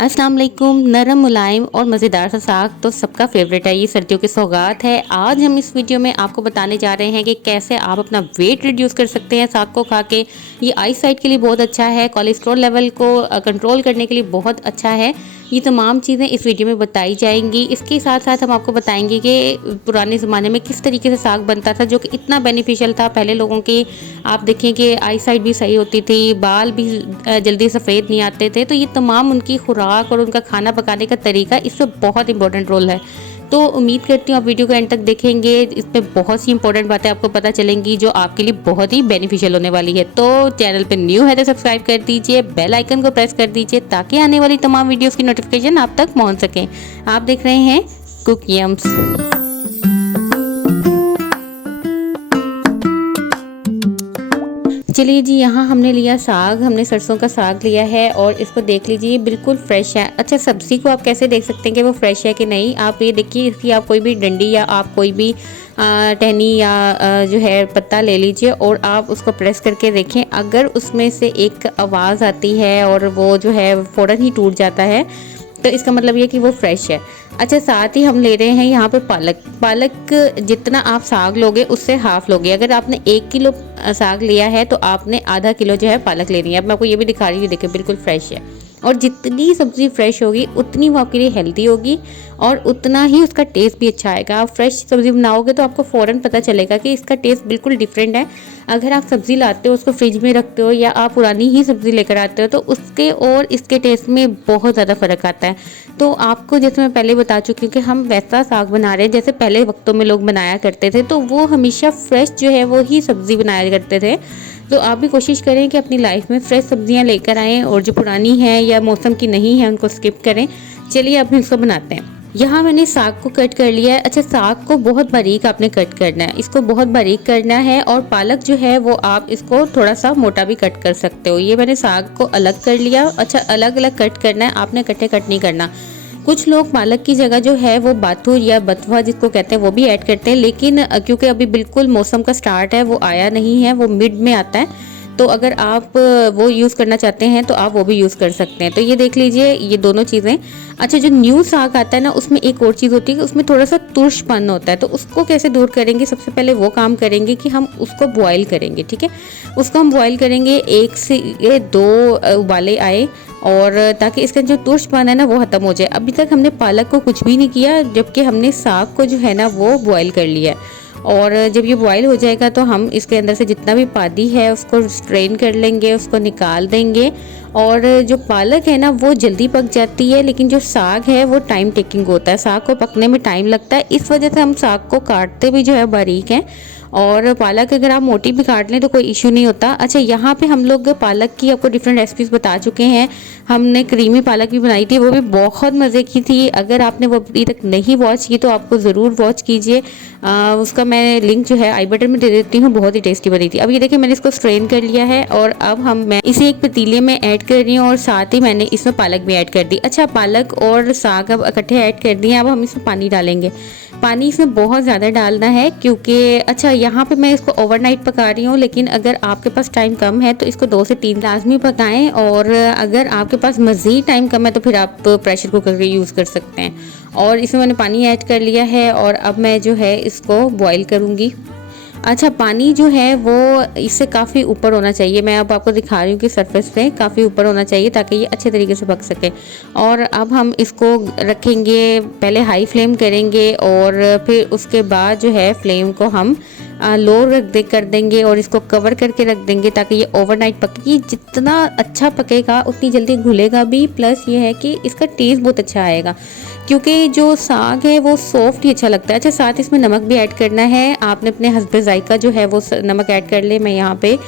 अस्सलाम वालेकुम। नरम मुलायम और मज़ेदार सा साग तो सबका फेवरेट है, ये सर्दियों की सौगात है। आज हम इस वीडियो में आपको बताने जा रहे हैं कि कैसे आप अपना वेट रिड्यूस कर सकते हैं साग को खा के। ये आई साइट के लिए बहुत अच्छा है, कोलेस्ट्रॉल लेवल को कंट्रोल करने के लिए बहुत अच्छा है। ये तमाम चीज़ें इस वीडियो में बताई जाएंगी। इसके साथ साथ हम आपको बताएंगे कि पुराने ज़माने में किस तरीके से साग बनता था जो कि इतना बेनिफिशियल था। पहले लोगों की आप देखें कि आई साइट भी सही होती थी, बाल भी जल्दी सफ़ेद नहीं आते थे। तो ये तमाम उनकी खुराक और उनका खाना पकाने का तरीका इसमें बहुत इंपॉर्टेंट रोल है। तो उम्मीद करती हूँ आप वीडियो को एंड तक देखेंगे। इसमें बहुत सी इंपॉर्टेंट बातें आपको पता चलेंगी जो आपके लिए बहुत ही बेनिफिशियल होने वाली है। तो चैनल पे न्यू है तो सब्सक्राइब कर दीजिए, बेल आइकन को प्रेस कर दीजिए ताकि आने वाली तमाम वीडियोस की नोटिफिकेशन आप तक पहुँच सकें। आप देख रहे हैं कुक यम्स। चलिए जी, यहाँ हमने लिया साग, हमने सरसों का साग लिया है और इसको देख लीजिए बिल्कुल फ्रेश है। अच्छा, सब्ज़ी को आप कैसे देख सकते हैं कि वो फ्रेश है कि नहीं? आप ये देखिए, इसकी आप कोई भी डंडी या आप कोई भी टहनी या जो है पत्ता ले लीजिए और आप उसको प्रेस करके देखें। अगर उसमें से एक आवाज़ आती है और वो जो है फ़ौरन ही टूट जाता है तो इसका मतलब ये कि वो फ्रेश है। अच्छा, साथ ही हम ले रहे हैं यहाँ पे पालक जितना आप साग लोगे उससे हाफ लोगे। अगर आपने 1 किलो साग लिया है तो आपने आधा किलो जो है पालक लेनी है। अब मैं आपको ये भी दिखा रही हूँ, देखिए बिल्कुल फ्रेश है। और जितनी सब्ज़ी फ्रेश होगी उतनी वो आपके लिए हेल्दी होगी और उतना ही उसका टेस्ट भी अच्छा आएगा। आप फ्रेश सब्ज़ी बनाओगे तो आपको फ़ौरन पता चलेगा कि इसका टेस्ट बिल्कुल डिफरेंट है। अगर आप सब्ज़ी लाते हो, उसको फ्रिज में रखते हो या आप पुरानी ही सब्ज़ी लेकर आते हो तो उसके और इसके टेस्ट में बहुत ज़्यादा फ़र्क आता है। तो आपको, जैसे मैं पहले बता चुकी हूँ कि हम वैसा साग बना रहे हैं जैसे पहले वक्तों में लोग बनाया करते थे। तो वो हमेशा फ्रेश जो है वो ही सब्ज़ी बनाया करते थे। तो आप भी कोशिश करें कि अपनी लाइफ में फ्रेश सब्जियां लेकर आएँ और जो पुरानी है या मौसम की नहीं है उनको स्किप करें। चलिए अब हम इसको बनाते हैं। यहाँ मैंने साग को कट कर लिया है। अच्छा, साग को बहुत बारीक आपने कट करना है, इसको बहुत बारीक करना है। और पालक जो है वो आप इसको थोड़ा सा मोटा भी कट कर सकते हो। ये मैंने साग को अलग कर लिया। अच्छा, अलग अलग कट करना है, आपने इकट्ठे कट नहीं करना। कुछ लोग पालक की जगह जो है वो बाथुर या बथुआ जिसको कहते हैं वो भी ऐड करते हैं, लेकिन क्योंकि अभी बिल्कुल मौसम का स्टार्ट है, वो आया नहीं है, वो मिड में आता है। तो अगर आप वो यूज़ करना चाहते हैं तो आप वो भी यूज़ कर सकते हैं। तो ये देख लीजिए, ये दोनों चीज़ें। अच्छा, जो न्यू साग आता है ना, उसमें एक और चीज़ होती है कि उसमें थोड़ा सा तुर्शपन होता है। तो उसको कैसे दूर करेंगे? सबसे पहले वो काम करेंगे कि हम उसको बॉयल करेंगे। ठीक है, उसको हम बॉयल करेंगे, 1 से 2 उबाले आए और ताकि इसका जो तुर्शपन है ना वो ख़त्म हो जाए। अभी तक हमने पालक को कुछ भी नहीं किया, जबकि हमने साग को जो है ना वो बॉयल कर लिया है। और जब ये बॉयल हो जाएगा तो हम इसके अंदर से जितना भी पानी है उसको स्ट्रेन कर लेंगे, उसको निकाल देंगे। और जो पालक है ना वो जल्दी पक जाती है, लेकिन जो साग है वो टाइम टेकिंग होता है, साग को पकने में टाइम लगता है। इस वजह से हम साग को काटते भी जो है बारीक हैं। और पालक अगर आप मोटी भी काट लें तो कोई इशू नहीं होता। अच्छा, यहाँ पे हम लोग पालक की आपको डिफरेंट रेसिपीज़ बता चुके हैं। हमने क्रीमी पालक भी बनाई थी, वो भी बहुत मज़े की थी। अगर आपने वो अभी तक नहीं वॉच की तो आपको ज़रूर वॉच कीजिए। उसका मैं लिंक जो है आई बटन में दे देती हूँ, बहुत ही टेस्टी बनी थी। अब ये देखिए, मैंने इसको स्ट्रेन कर लिया है और अब मैं इसे एक पतीले में ऐड कर रही हूँ और साथ ही मैंने इसमें पालक भी ऐड कर दी। अच्छा, पालक और साग अब इकट्ठे ऐड कर दिए। अब हम इसमें पानी डालेंगे। पानी इसमें बहुत ज़्यादा डालना है क्योंकि अच्छा, यहाँ पे मैं इसको ओवरनाइट पका रही हूँ, लेकिन अगर आपके पास टाइम कम है तो इसको 2 से 3 लाजमी पकाएं। और अगर आपके पास मज़ीद टाइम कम है तो फिर आप प्रेशर कुकर का यूज़ कर सकते हैं। और इसमें मैंने पानी ऐड कर लिया है और अब मैं जो है इसको बॉयल करूँगी। अच्छा, पानी जो है वो इससे काफ़ी ऊपर होना चाहिए। मैं अब आपको दिखा रही हूँ कि सरफेस पे काफ़ी ऊपर होना चाहिए ताकि ये अच्छे तरीके से पक सके। और अब हम इसको रखेंगे, पहले हाई फ्लेम करेंगे और फिर उसके बाद जो है फ्लेम को हम लो कर देंगे और इसको कवर करके रख देंगे ताकि ये ओवरनाइट पके। जितना अच्छा पकेगा उतनी जल्दी घुलेगा भी, प्लस ये है कि इसका टेस्ट बहुत अच्छा आएगा क्योंकि जो साग है वो सॉफ्ट ही अच्छा लगता है। अच्छा, साथ इसमें नमक भी ऐड करना है। आपने अपने हस्बे जायका जो है वो नमक ऐड कर ले। मैं यहाँ पे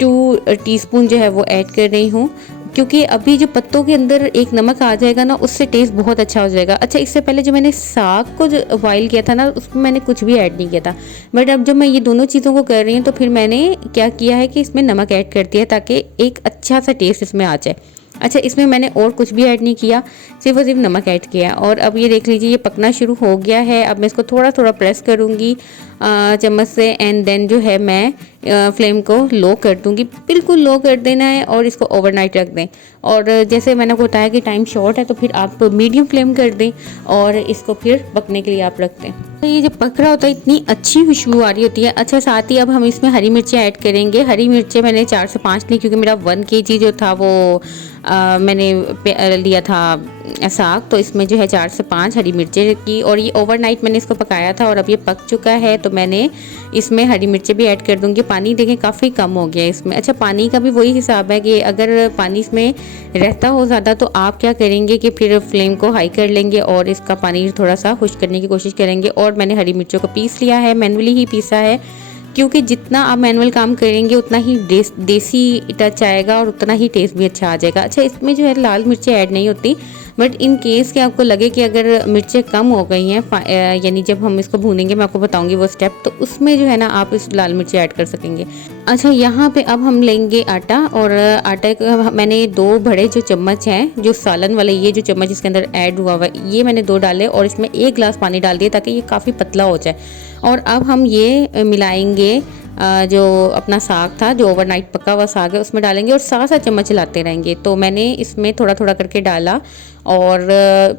2 टीस्पून जो है वो ऐड कर रही हूँ क्योंकि अभी जो पत्तों के अंदर एक नमक आ जाएगा ना, उससे टेस्ट बहुत अच्छा हो जाएगा। अच्छा, इससे पहले जो मैंने साग को जो बॉयल किया था ना, उसमें मैंने कुछ भी ऐड नहीं किया था। बट अब जब मैं ये दोनों चीज़ों को कर रही हूँ तो फिर मैंने क्या किया है कि इसमें नमक ऐड कर दिया ताकि एक अच्छा सा टेस्ट इसमें आ जाए। अच्छा, इसमें मैंने और कुछ भी ऐड नहीं किया, सिर्फ और सिर्फ नमक ऐड किया। और अब ये देख लीजिए ये पकना शुरू हो गया है। अब मैं इसको थोड़ा थोड़ा प्रेस करूँगी चम्मच से, एंड देन जो है मैं फ्लेम को लो कर दूँगी, बिल्कुल लो कर देना है और इसको ओवरनाइट रख दें। और जैसे मैंने आपको बताया कि टाइम शॉर्ट है तो फिर आप मीडियम फ्लेम कर दें और इसको फिर पकने के लिए आप रख दें। तो ये जब पक रहा होता है इतनी अच्छी खुशबू आ रही होती है। अच्छा, साथ ही अब हम इसमें हरी मिर्चें ऐड करेंगे। हरी मिर्चें मैंने 4 से 5 ली, क्योंकि मेरा 1 kg जो था वो मैंने लिया था साग, तो इसमें जो है 4 से 5 हरी मिर्चें की। और ये ओवरनाइट मैंने इसको पकाया था और अब ये पक चुका है, तो मैंने इसमें हरी मिर्चें भी ऐड कर दूंगी। पानी देखें काफ़ी कम हो गया है इसमें। अच्छा, पानी का भी वही हिसाब है कि अगर पानी इसमें रहता हो ज़्यादा तो आप क्या करेंगे कि फिर फ्लेम को हाई कर लेंगे और इसका पानी थोड़ा सा खुश्क करने की कोशिश करेंगे। और मैंने हरी मिर्चों को पीस लिया है, मैनुअली ही पीसा है, क्योंकि जितना आप मैनुअल काम करेंगे उतना ही देसी टच आएगा और उतना ही टेस्ट भी अच्छा आ जाएगा। अच्छा, इसमें जो है लाल मिर्चें ऐड नहीं होती, बट इन केस कि आपको लगे कि अगर मिर्चें कम हो गई हैं, यानी जब हम इसको भूनेंगे मैं आपको बताऊंगी वो स्टेप, तो उसमें जो है ना आप इस लाल मिर्चें ऐड कर सकेंगे। अच्छा, यहाँ पे अब हम लेंगे आटा, और आटा का मैंने 2 बड़े जो चम्मच हैं, जो सालन वाले, ये जो चम्मच इसके अंदर ऐड हुआ है ये मैंने 2 डाले और इसमें 1 गिलास पानी डाल दिया ताकि ये काफ़ी पतला हो जाए। और अब हम ये मिलाएंगे जो अपना साग था, जो ओवरनाइट पका हुआ साग है, उसमें डालेंगे और साथ साथ चम्मच चलाते रहेंगे। तो मैंने इसमें थोड़ा थोड़ा करके डाला और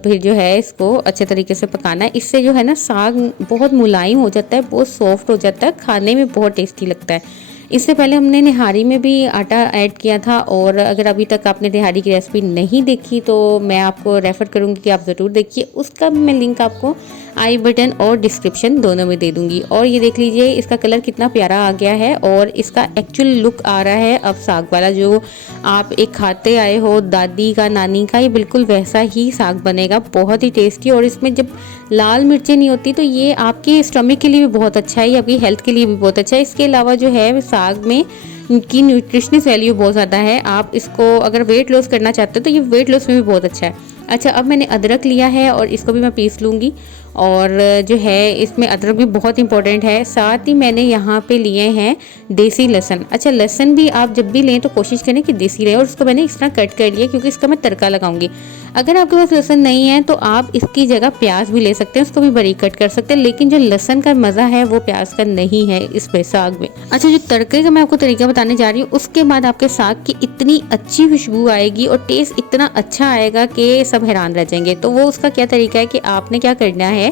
फिर जो है इसको अच्छे तरीके से पकाना है। इससे जो है ना साग बहुत मुलायम हो जाता है, बहुत सॉफ्ट हो जाता है, खाने में बहुत टेस्टी लगता है। इससे पहले हमने निहारी में भी आटा ऐड किया था, और अगर अभी तक आपने निहारी की रेसिपी नहीं देखी तो मैं आपको रेफ़र करूँगी कि आप ज़रूर देखिए। उसका भी मैं लिंक आपको आई बटन और डिस्क्रिप्शन दोनों में दे दूँगी। और ये देख लीजिए इसका कलर कितना प्यारा आ गया है और इसका एक्चुअल लुक आ रहा है अब साग वाला, जो आप एक खाते आए हो दादी का, नानी का, ये बिल्कुल वैसा ही साग बनेगा, बहुत ही टेस्टी। और इसमें जब लाल मिर्चें नहीं होती तो ये आपके स्टमक के लिए भी बहुत अच्छा है, ये आपकी हेल्थ के लिए भी बहुत अच्छा है। इसके अलावा जो है साग में की न्यूट्रिशनस वैल्यू बहुत ज़्यादा है। आप इसको अगर वेट लॉस करना चाहते हो तो ये वेट लॉस में भी बहुत अच्छा है। अच्छा, अब मैंने अदरक लिया है और इसको भी मैं पीस लूँगी, और जो है इसमें अदरक भी बहुत इंपॉर्टेंट है। साथ ही मैंने यहाँ पे लिए हैं देसी लहसुन। अच्छा, लहसुन भी आप जब भी लें तो कोशिश करें कि देसी रहे, और इसको मैंने इस तरह कट कर लिया क्योंकि इसका मैं तड़का लगाऊंगी। अगर आपके पास लहसुन नहीं है तो आप इसकी जगह प्याज भी ले सकते हैं, उसको भी बारीक कट कर सकते हैं, लेकिन जो लहसुन का मज़ा है वो प्याज का नहीं है इस पे साग में। अच्छा, जो तड़के का मैं आपको तरीका बताने जा रही हूँ, उसके बाद आपके साग की इतनी अच्छी खुशबू आएगी और टेस्ट इतना अच्छा आएगा कि सब हैरान रह जाएंगे। तो वो उसका क्या तरीका है कि आपने क्या करना है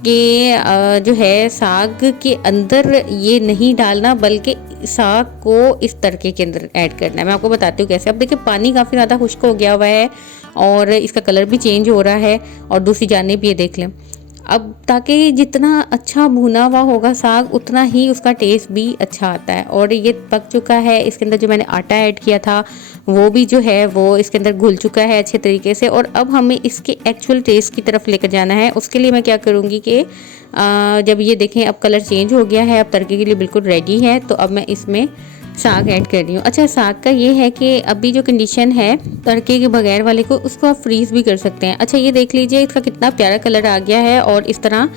कि जो है साग के अंदर ये नहीं डालना, बल्कि साग को इस तड़के के अंदर ऐड करना है। मैं आपको बताती हूँ कैसे। अब देखिए पानी काफ़ी ज़्यादा खुश्क हो गया हुआ है और इसका कलर भी चेंज हो रहा है, और दूसरी जानिब ये देख लें। अब ताकि जितना अच्छा भुना हुआ होगा साग उतना ही उसका टेस्ट भी अच्छा आता है। और ये पक चुका है, इसके अंदर जो मैंने आटा ऐड किया था वो भी जो है वो इसके अंदर घुल चुका है अच्छे तरीके से। और अब हमें इसके एक्चुअल टेस्ट की तरफ लेकर जाना है। उसके लिए मैं क्या करूँगी कि जब ये देखें अब कलर चेंज हो गया है, अब तड़के के लिए बिल्कुल रेडी है, तो अब मैं इसमें साग ऐड कर रही हूँ। अच्छा, साग का ये है कि अभी जो कंडीशन है तड़के के बगैर वाले को, उसको आप फ्रीज़ भी कर सकते हैं। अच्छा, ये देख लीजिए इसका कितना प्यारा कलर आ गया है, और इस तरह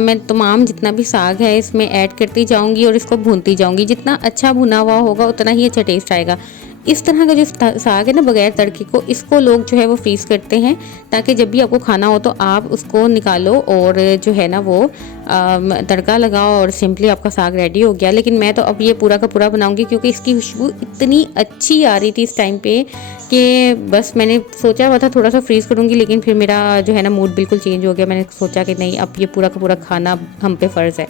मैं तमाम जितना भी साग है इसमें ऐड करती जाऊँगी और इसको भूनती जाऊँगी। जितना अच्छा भुना हुआ होगा उतना ही अच्छा टेस्ट आएगा। इस तरह का जो साग है ना बगैर तड़के को, इसको लोग जो है वो फ्रीज़ करते हैं ताकि जब भी आपको खाना हो तो आप उसको निकालो और जो है ना वो तड़का लगाओ और सिंपली आपका साग रेडी हो गया। लेकिन मैं तो अब ये पूरा का पूरा बनाऊंगी क्योंकि इसकी खुशबू इतनी अच्छी आ रही थी इस टाइम पे कि बस मैंने सोचा हुआ था थोड़ा सा फ्रीज़ करूँगी, लेकिन फिर मेरा जो है ना मूड बिल्कुल चेंज हो गया। मैंने सोचा कि नहीं, अब ये पूरा का पूरा खाना हम पे फ़र्ज़ है।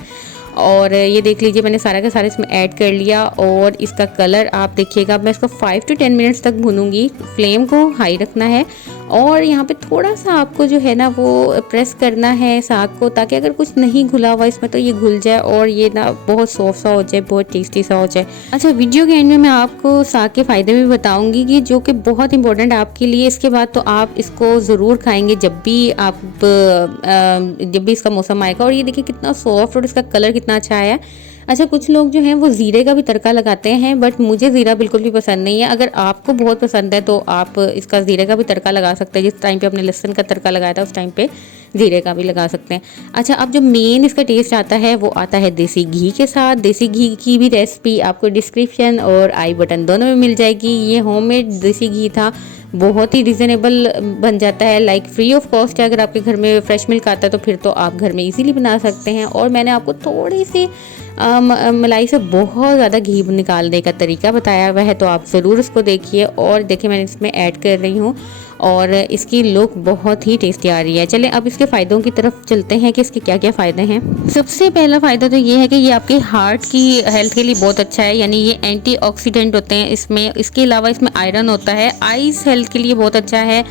और ये देख लीजिए मैंने सारा का सारा इसमें ऐड कर लिया, और इसका कलर आप देखिएगा। मैं इसको 5 to 10 मिनट्स तक भूनूंगी। फ्लेम को हाई रखना है, और यहाँ पे थोड़ा सा आपको जो है ना वो प्रेस करना है साग को, ताकि अगर कुछ नहीं घुला हुआ इसमें तो ये घुल जाए और ये ना बहुत सॉफ्ट सा हो जाए, बहुत टेस्टी सा हो जाए। अच्छा, वीडियो के एंड में मैं आपको साग के फ़ायदे भी बताऊंगी कि जो कि बहुत इंपॉर्टेंट है आपके लिए। इसके बाद तो आप इसको ज़रूर खाएंगे जब भी इसका मौसम आएगा। और ये देखिए कितना सॉफ्ट और इसका कलर कितना अच्छा आया है। अच्छा, कुछ लोग जो हैं वो ज़ीरे का भी तड़का लगाते हैं, बट मुझे ज़ीरा बिल्कुल भी पसंद नहीं है। अगर आपको बहुत पसंद है तो आप इसका ज़ीरे का भी तड़का लगा सकते हैं। जिस टाइम पे आपने लहसुन का तड़का लगाया था उस टाइम पे ज़ीरे का भी लगा सकते हैं। अच्छा, अब जो मेन इसका टेस्ट आता है वो आता है देसी घी के साथ। देसी घी की भी रेसिपी आपको डिस्क्रिप्शन और आई बटन दोनों में मिल जाएगी। ये होममेड देसी घी था, बहुत ही रिजनेबल बन जाता है, लाइक फ्री ऑफ कॉस्ट है। अगर आपके घर में फ्रेश मिल्क आता है तो फिर तो आप घर में इजीली बना सकते हैं। और मैंने आपको थोड़ी सी मलाई से बहुत ज़्यादा घी निकालने का तरीका बताया हुआ है, तो आप ज़रूर उसको देखिए। और देखिए मैंने इसमें ऐड कर रही हूँ और इसकी लुक बहुत ही टेस्टी आ रही है। चलें अब इसके फ़ायदों की तरफ चलते हैं कि इसके क्या क्या फ़ायदे हैं। सबसे पहला फ़ायदा तो ये है कि ये आपके हार्ट की हेल्थ के लिए बहुत अच्छा है, यानी ये एंटीऑक्सीडेंट होते हैं इसमें। इसके अलावा इसमें आयरन होता है, आइज़ हेल्थ के लिए बहुत अच्छा है,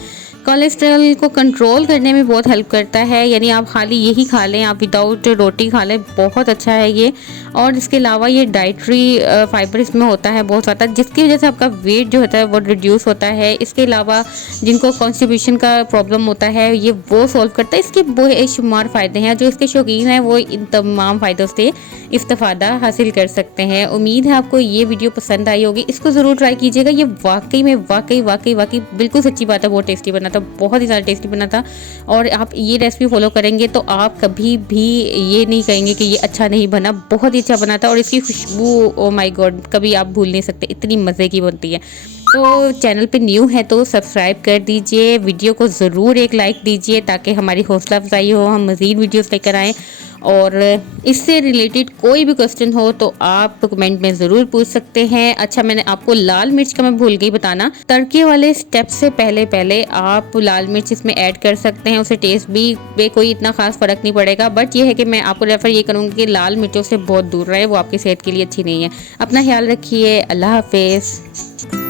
कोलेस्ट्रॉल को कंट्रोल करने में बहुत हेल्प करता है, यानी आप खाली यही खा लें, आप विदाउट रोटी खा लें, बहुत अच्छा है ये। और इसके अलावा ये डाइट्री फाइबर इसमें होता है बहुत ज़्यादा, जिसकी वजह से आपका वेट जो होता है वो रिड्यूस होता है। इसके अलावा जिनको कॉन्स्टिपेशन का प्रॉब्लम होता है ये वो सॉल्व करता है। इसके बेशुमार फ़ायदे हैं, जो इसके शौकीन हैं वो इन तमाम फ़ायदों से इस्तेफ़ादा हासिल कर सकते हैं। उम्मीद है आपको ये वीडियो पसंद आई होगी, इसको ज़रूर ट्राई कीजिएगा। ये वाकई में वाकई बिल्कुल सच्ची बात है, बहुत टेस्टी बना था, बहुत ही ज़्यादा टेस्टी बना था। और आप ये रेसिपी फॉलो करेंगे तो आप कभी भी ये नहीं कहेंगे कि ये अच्छा नहीं बना, बहुत ही अच्छा बना था। और इसकी खुशबू, ओ माय गॉड, कभी आप भूल नहीं सकते, इतनी मज़े की बनती है। तो चैनल पे न्यू है तो सब्सक्राइब कर दीजिए, वीडियो को ज़रूर एक लाइक दीजिए ताकि हमारी हौसला अफजाई हो, हम मज़ीद वीडियोस लेकर आएँ। और इससे रिलेटेड कोई भी क्वेश्चन हो तो आप कमेंट में ज़रूर पूछ सकते हैं। अच्छा, मैंने आपको लाल मिर्च का मैं भूल गई बताना, तड़के वाले स्टेप से पहले आप लाल मिर्च इसमें ऐड कर सकते हैं, उससे टेस्ट भी पे कोई इतना खास फ़र्क नहीं पड़ेगा। बट ये है कि मैं आपको रेफ़र ये करूँगी कि लाल मिर्चों से बहुत दूर रहे, वो आपकी सेहत के लिए अच्छी नहीं है। अपना ख्याल रखिए, अल्लाह हाफिज़।